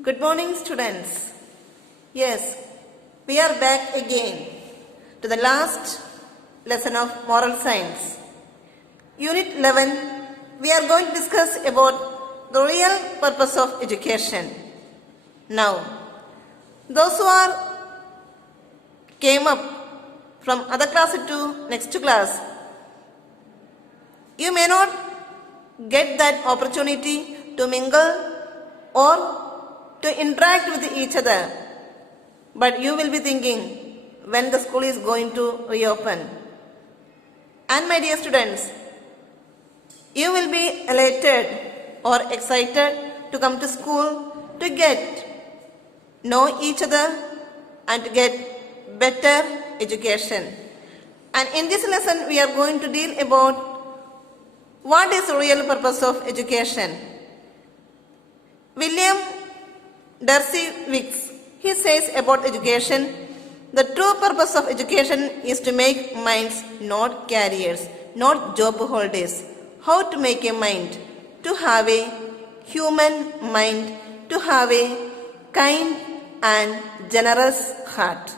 Good morning, students. Yes, we are back again to the last lesson of moral science. Unit 11, we are going to discuss about the real purpose of education. Now, those who came up from other class to next class, you may not get that opportunity to mingle or to interact with each other, but you will be thinking when the school is going to reopen. And my dear students, you will be elated or excited to come to school to get know each other and to get better education. And in this lesson we are going to deal about what is the real purpose of education. William Darcy Wicks, he says about education, the true purpose of education is to make minds, not carriers, not job holders. How to make a mind? To have a human mind, to have a kind and generous heart.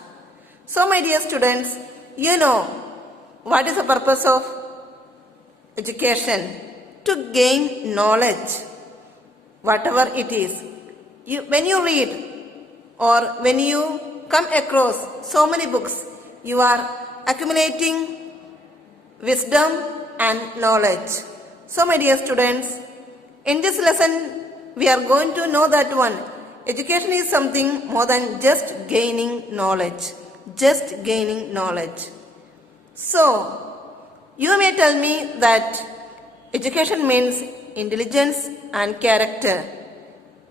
So my dear students, you know what is the purpose of education? To gain knowledge, whatever it is. When you read or when you come across so many books, you are accumulating wisdom and knowledge. So my dear students, in this lesson we are going to know that one. Education is something more than just gaining knowledge. Just gaining knowledge. So, you may tell me that education means intelligence and character.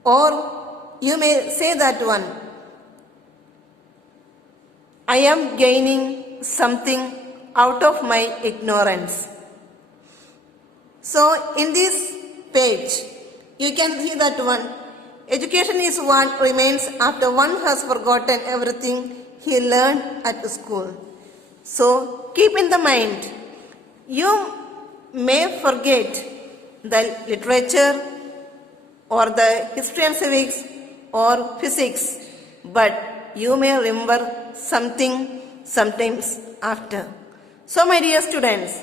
Or you may say that one, I am gaining something out of my ignorance. So in this page, you can see that one, education is what remains after one has forgotten everything he learned at school. So keep in the mind, you may forget the literature or the history and civics or physics, but you may remember something sometimes after. So my dear students,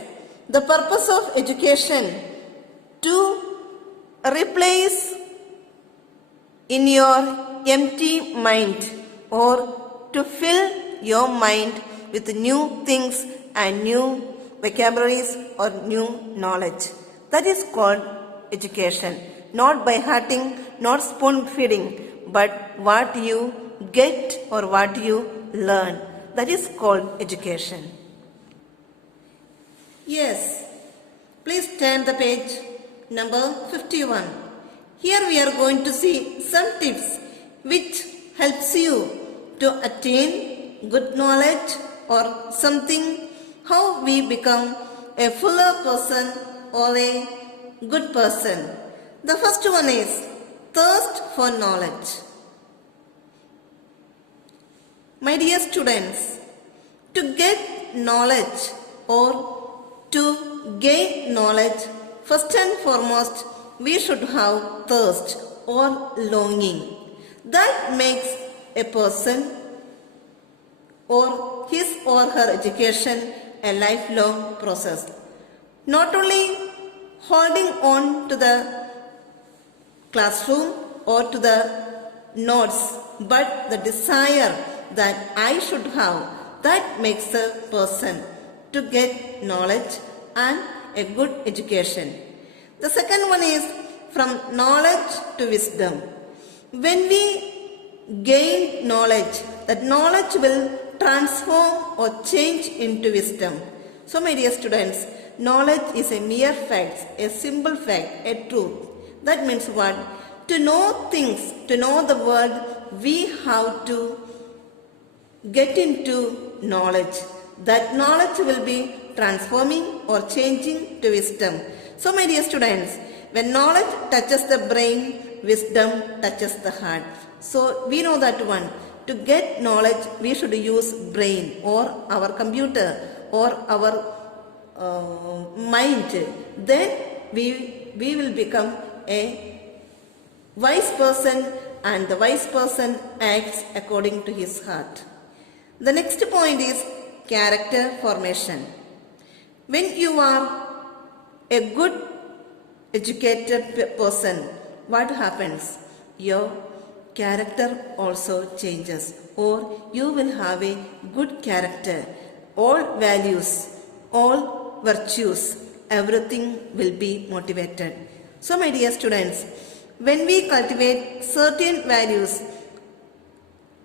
the purpose of education to replace in your empty mind or to fill your mind with new things and new vocabularies or new knowledge. That is called education. Not by hearting, not spoon feeding, but what you get or what you learn. That is called education. Yes, please turn the page number 51. Here we are going to see some tips which helps you to attain good knowledge or something, how we become a fuller person or a good person. The first one is thirst for knowledge. My dear students, to get knowledge or to gain knowledge, first and foremost, we should have thirst or longing. That makes a person or his or her education a lifelong process. Not only holding on to the classroom or to the notes, but the desire that I should have, that makes a person to get knowledge and a good education. The second one is from knowledge to wisdom. When we gain knowledge, that knowledge will transform or change into wisdom. So my dear students, knowledge is a mere fact, a simple fact, a truth. That means what? To know things, to know the world, we have to get into knowledge. That knowledge will be transforming or changing to wisdom. So my dear students, when knowledge touches the brain, wisdom touches the heart. So we know that one. To get knowledge, we should use brain or our computer or our mind. Then we will become a wise person and the wise person acts according to his heart. The next point is character formation. When you are a good educated person, what happens? Your character also changes, or you will have a good character. All values, all virtues, everything will be motivated. So my dear students, when we cultivate certain values,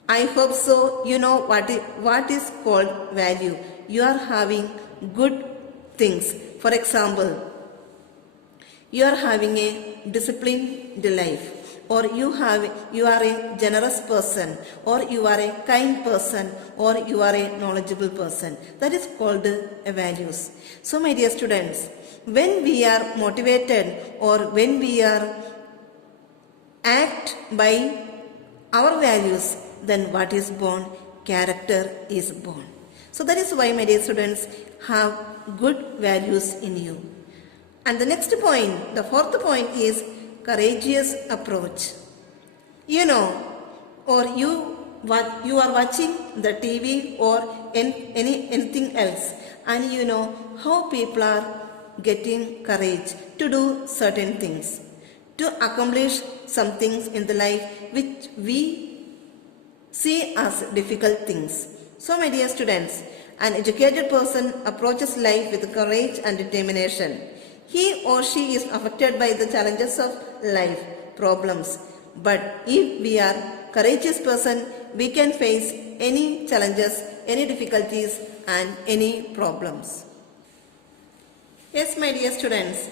I hope so you know what is called value. You are having good things. For example, you are having a disciplined life, or you are a generous person, or you are a kind person, or you are a knowledgeable person. That is called a values. So my dear students, when we are motivated, or when we are act by our values, then what is born? Character is born. So that is why my dear students, have good values in you. And the next point, the fourth point is courageous approach. You know, or you are watching the TV or anything else, and you know how people are getting courage to do certain things, to accomplish some things in the life which we see as difficult things. So my dear students, an educated person approaches life with courage and determination. He or she is affected by the challenges of life, problems. But if we are courageous person, we can face any challenges, any difficulties and any problems. Yes, my dear students.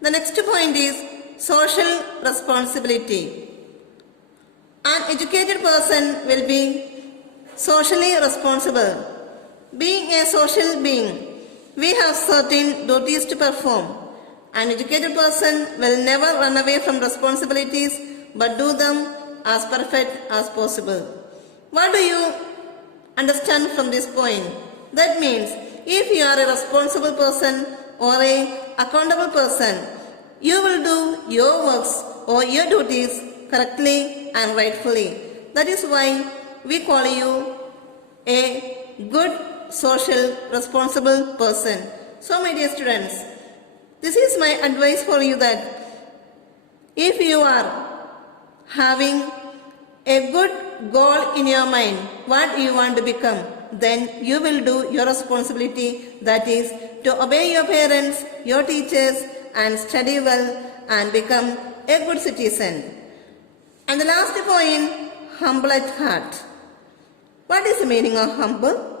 The next point is social responsibility. An educated person will be socially responsible. Being a social being, we have certain duties to perform. An educated person will never run away from responsibilities but do them as perfect as possible. What do you understand from this point? That means if you are a responsible person or a accountable person, you will do your works or your duties correctly and rightfully. That is why we call you a good social responsible person. So my dear students, this is my advice for you, that if you are having a good goal in your mind, what you want to become, then you will do your responsibility, that is to obey your parents, your teachers and study well and become a good citizen. And the last point, humble at heart. What is the meaning of humble?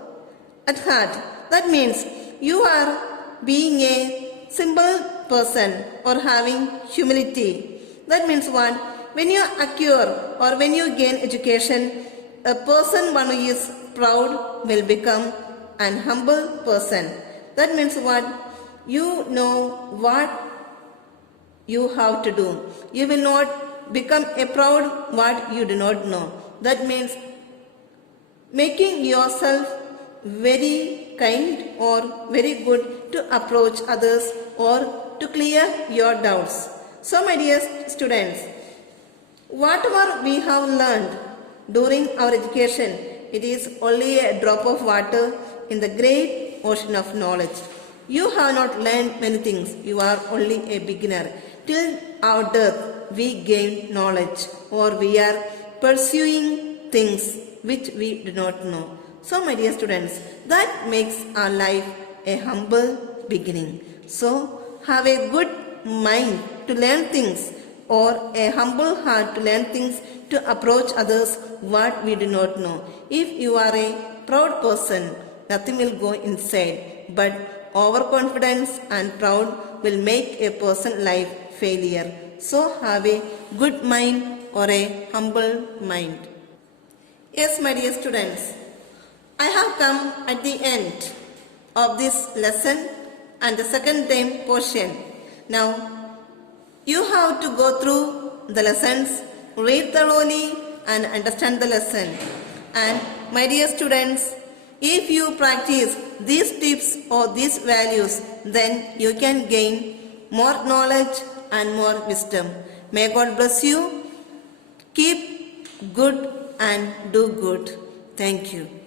At heart, that means you are being a simple person or having humility. That means what? When you acquire or when you gain education, a person who is proud will become an humble person. That means what? You know what you have to do. You will not become a proud what you do not know. That means making yourself very kind or very good to approach others or to clear your doubts. So my dear students, whatever we have learned during our education, it is only a drop of water in the great ocean of knowledge. You have not learned many things. You are only a beginner. Till our death, we gain knowledge, or we are pursuing things which we do not know. So my dear students, that makes our life a humble beginning. So have a good mind to learn things, or a humble heart to learn things, to approach others what we do not know. If you are a proud person, nothing will go inside, but overconfidence and proud will make a person life failure. So have a good mind or a humble mind. Yes, my dear students, I have come at the end of this lesson and the second time portion. Now, you have to go through the lessons, read thoroughly and understand the lesson. And my dear students, if you practice these tips or these values, then you can gain more knowledge and more wisdom. May God bless you. Keep good and do good. Thank you.